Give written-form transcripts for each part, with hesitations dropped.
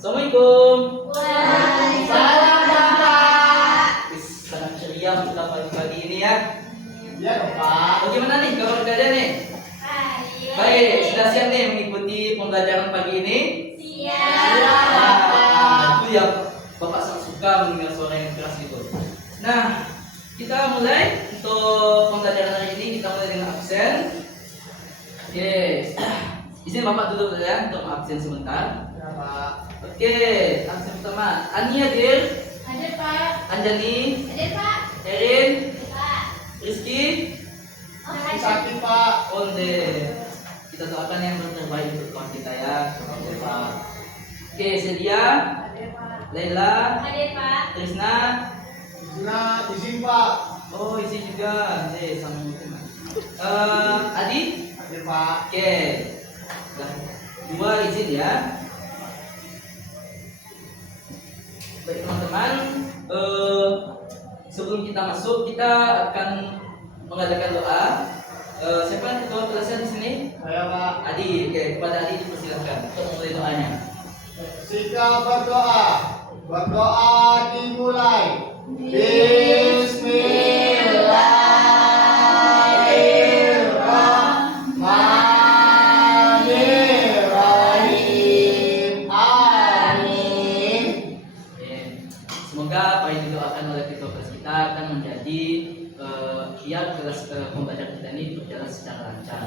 Assalamualaikum. Waalaikumsalam, Pak. Sangat ceria kita pagi-pagi ini ya. Iya dong, Pak. Bagaimana nih kabar kalian nih? Baik, sudah siap nih mengikuti pembelajaran pagi ini? Siap. Nah, itu ya Bapak sangat suka mendengar suara yang keras gitu. Nah, kita mulai untuk pembelajaran hari ini. Kita mulai dengan absen. Yes. Izin Bapak duduk dulu ya untuk absen sebentar. Ya, Pak. Oke, absen pertama. Ani hadir, Hadir, Pak. Anjani, Hadir, Pak. Erin, Pak. Rizky, Sakit, Pak. Onde. Kita doakan yang terbaik untuk kawan kita ya. Oke, Pak. Oke, Sedia, Hadir, Pak. Laila, Hadir, Pak. Trisna. Nah, izin, Pak. Oh, isi juga. Sama mungkin. Adi. Hadir, Pak. Oke. Nah, dua izin ya. Baik teman-teman, sebelum kita masuk kita akan mengadakan doa. Siapa yang ketua kelasnya di sini? Saya, Pak. Adi. Oke, kepada Adi dipersilakan untuk mulai doanya. Sikap berdoa. Berdoa dimulai. Bismillahirrahmanirrahim. Amin. Oke. Semoga apa yang didoakan oleh ketua kelas kita akan menjadi biar kelas pembelajaran kita ini berjalan secara lancar.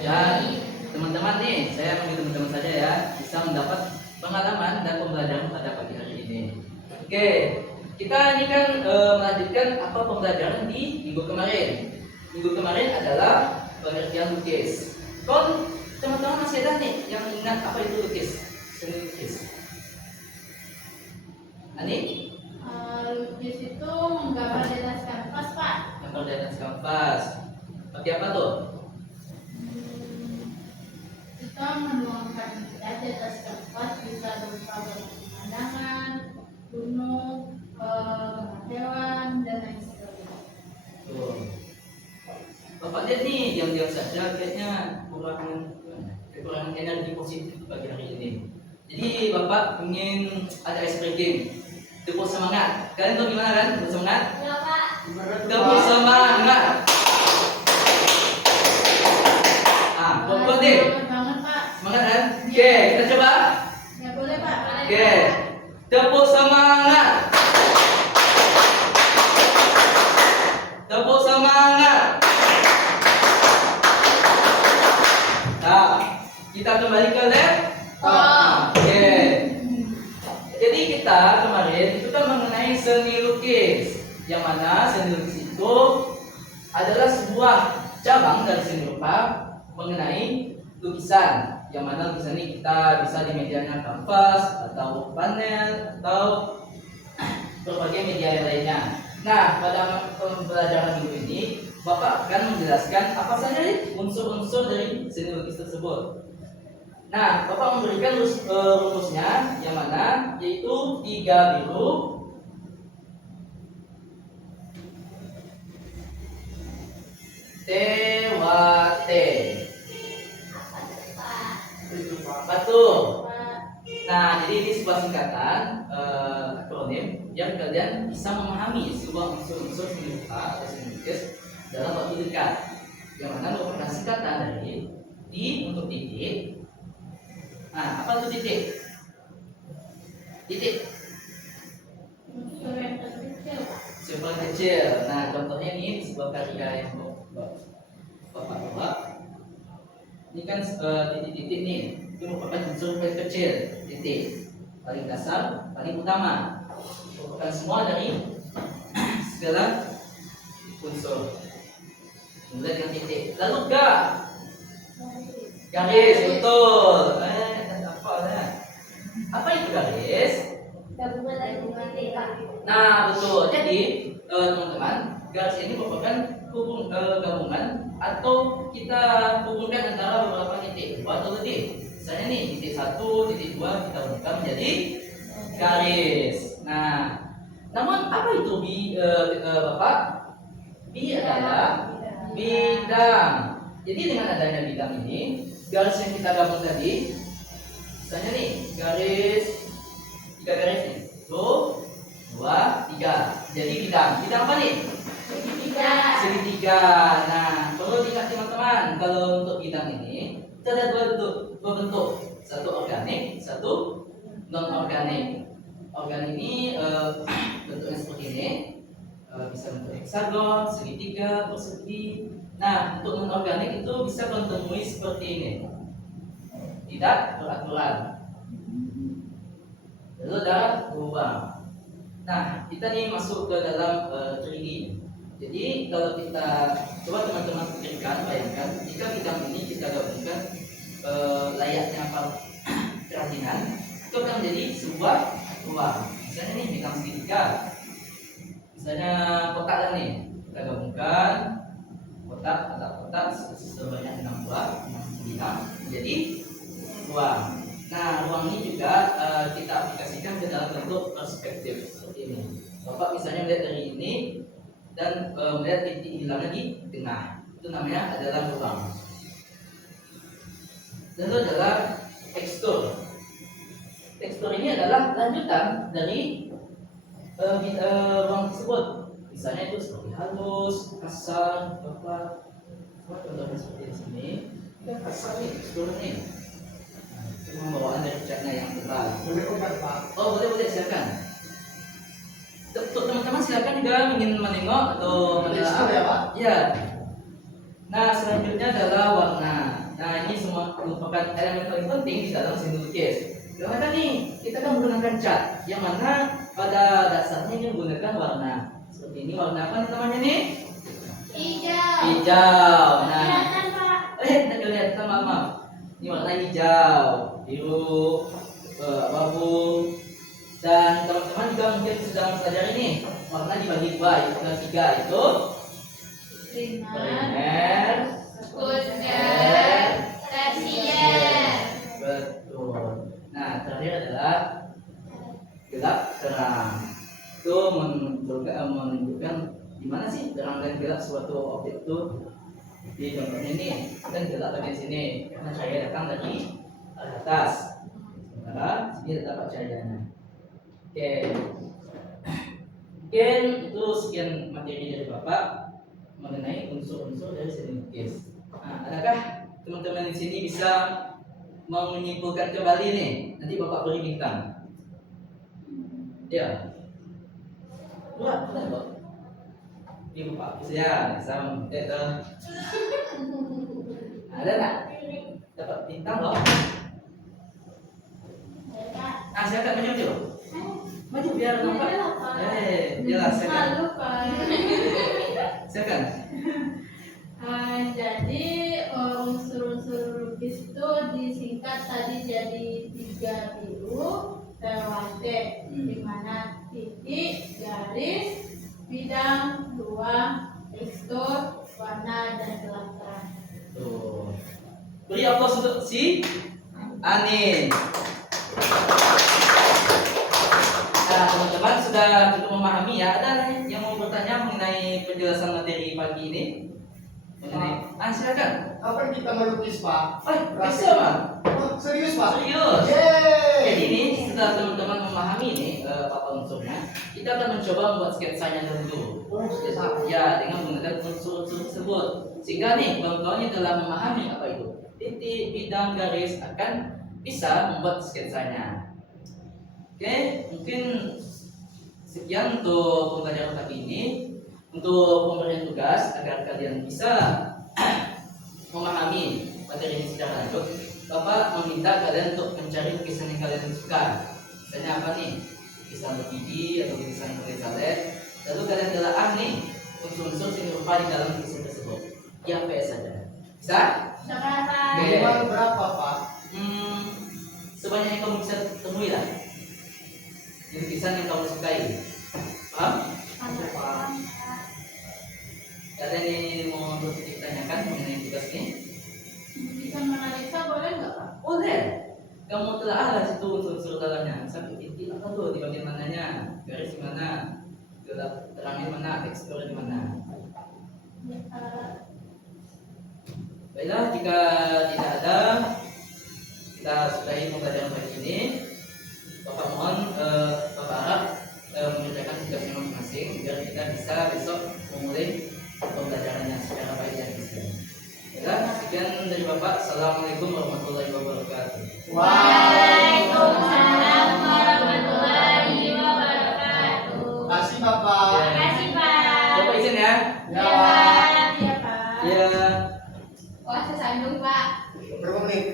Dan teman-teman nih, saya meminta teman-teman saja ya bisa mendapat pengalaman dan pembelajaran pada pagi hari ini. Oke, kita ini kan melanjutkan apa pembelajaran di minggu kemarin. Minggu kemarin adalah pengertian lukis. Kon teman-teman masih ada nih yang ingat apa itu lukis? Seni lukis. Ani? Lukis itu menggambar di atas kanvas, Pak. Gambar di atas kanvas. Pakai apa tuh? Kita menuangkan cat di atas kanvas bisa berupa pemandangan, gunung, hewan, dan lain sebagainya. Tuh. Bapak lihat nih, diam-diam saja kayaknya kekurangan energi positif pagi hari ini. Jadi Bapak ingin ada ice breaking. Tepuk semangat. Kalian tahu gimana kan? Tepuk semangat. Ya, Pak. Tepuk semangat. Pokok deh. Semangat banget, Pak. Semangat kan? Oke, kita coba. Ya, boleh, Pak. Oke. Tepuk semangat. Tepuk semangat. Nah, kita kembali ke laptop. Oke. Jadi kita kemarin itu kan mengenai seni lukis. Yang mana seni lukis itu adalah sebuah cabang dari seni rupa mengenai lukisan. Yang mana lukisan ini kita bisa di medianya kanvas atau panel atau berbagai media yang lainnya. Nah, pada pembelajaran minggu ini Bapak akan menjelaskan apa saja nih unsur-unsur dari seni lukis tersebut. Nah, Bapak memberikan rumusnya yang mana yaitu 3 biru, 'T', 'W', 'T'. Itu, Pak. Betul. Nah, jadi ini sebuah singkatan akronim yang kalian bisa memahami sebuah unsur-unsur seni rupa atau seni lukis dalam waktu dekat. Yang mana merupakan singkatan dari di untuk titik. Nah, apa itu titik? Titik Unsur yang terkecil, Pak. super kecil. Nah, contohnya ini sebuah karya yang Bapak buat. Ini kan titik-titik nih, itu merupakan unsur paling kecil, titik paling dasar, paling utama, merupakan semua dari segala unsur. Mulai dengan titik, lalu garis, betul. Apa itu garis? Gabungan dari titik, Pak. Nah, betul. Jadi teman-teman, garis ini merupakan gabungan atau kita hubungkan antara beberapa titik, dua atau lebih. Misalnya nih, titik 1, titik 2 kita hubungkan menjadi garis. Nah, namun apa itu Bapak? Bi adalah bidang. Jadi dengan adanya bidang ini, garis yang kita gabung tadi, misalnya nih, garis 3 garis nih. 1, 2, 3. Jadi bidang. Bidang apa nih? Segitiga. Segitiga. Nah, perlu diingat teman-teman, kalau untuk bidang ini itu ada dua bentuk. Satu organik, satu non organik. Organik ini bentuknya seperti ini. Bisa bentuk heksagon, segitiga, persegi. Nah, untuk non organik itu bisa kalian temui seperti ini. Tidak beraturan. Lalu ada lubang. Nah, kita nih masuk ke dalam 3D. Jadi kalau kita coba teman-teman pikirkan, bayangkan jika bidang ini kita gabungkan layaknya kerajinan, itu akan menjadi sebuah ruang. Misalnya nih bidang segitiga, misalnya kotak lah nih, kita gabungkan kotak sebanyak 6 buah, 6 bidang menjadi ruang. Nah, ruang ini juga kita aplikasikan ke dalam bentuk perspektif seperti ini. Bapak misalnya melihat dari ini dan melihat titik hilangnya di tengah, itu namanya adalah ruang. Lalu adalah tekstur. Tekstur ini adalah lanjutan dari ruang tersebut. Misalnya itu seperti halus, kasar, bapak. Contohnya seperti di sini. Kita kasar nih tekstur nih. Pembawaan dari catnya yang tebal. Boleh obat Pak? Oh boleh silakan. Untuk teman-teman silakan juga ingin menengok atau Tekstur ya Pak? Ya. Nah selanjutnya adalah warna. Nah ini semua merupakan elemen paling penting di dalam seni lukis. Karena nih kita kan menggunakan cat, yang mana pada dasarnya ini menggunakan warna. Seperti ini warna apa namanya nih? Hijau. Hijau. Nah, Kelihatan Pak. tidak kelihatan, maaf. Ini warna hijau, biru, abu-abu, dan teman-teman juga mungkin sudah mempelajari ini warna dibagi dua, yaitu tiga, itu primer, Sekunder. Tersier. betul. Nah, terakhir adalah gelap terang. Itu menunjukkan di mana sih terang dan gelap suatu objek itu. Di contohnya ini kan gelap bagian sini karena cahaya datang dari atas, sementara sini dapat cahayanya. Oke, mungkin itu sekian materi dari Bapak mengenai unsur-unsur dari seni lukis. Nah, adakah teman-teman di sini bisa menyimpulkan kembali nih? Nanti Bapak beri bintang. Ya, buat Pak. Ibu Pak bisa sama itu. Ada nggak? Dapat bintang loh. Ah, silakan maju. Maju biar nampak. Jelas silakan. Malu Pak. Silakan. Jadi unsur-unsur lukis itu disingkat tadi jadi 3 biru terwate, di mana titik, garis, bidang, ruang, tekstur, warna, dan gelap terang. Tuh. Beri aplaus untuk si Anin. Nah, teman-teman sudah cukup memahami ya. Ada yang mau bertanya mengenai penjelasan materi pagi ini? Mengenai, silakan. Kapan kita melukis Pak? Bisa Pak. Oh, serius Pak? Serius. Yeay. Jadi ini setelah teman-teman memahami ini apa unsurnya, kita akan mencoba membuat sketsanya dulu. Oh, sketsa. Ya, dengan menggunakan unsur-unsur tersebut. Sehingga nih, kawan-kawan yang telah memahami apa itu titik, bidang, garis akan bisa membuat sketsanya. Oke, mungkin sekian untuk pembelajaran kali ini. Untuk pemberian tugas agar kalian bisa memahami materi ini secara lanjut, Bapak meminta kalian untuk mencari lukisan yang kalian suka. Misalnya apa nih? Lukisan bergigi atau lukisan bergalet. Lalu kalian telaah nih unsur-unsur seni rupa di dalam lukisan tersebut. Yang PS saja. Bisa? Sekarang Oke. Minimal berapa Pak? Sebanyak yang kamu bisa temui lah. Lukisan yang kamu sukai. Paham? Kalian ini mau ditanyakan mengenai tugas ini? bisa menganalisa boleh nggak Pak? Boleh. Kamu telah ada situ unsur-unsur dalamnya. Sampai titik apa tuh di bagian mananya? Garis di mana? Gelap terangnya mana? Tekstur di mana? Baiklah, jika tidak ada, kita sudahi pembelajaran pagi ini. Bapak mohon Assalamualaikum warahmatullahi wabarakatuh. Waalaikumsalam warahmatullahi wabarakatuh. Kasih Bapak. Terima kasih, Pak. Bapak izin ya. Ya, Pak. Ya, Pak. Ya. Wah, sesandung, Pak. Berapa menit?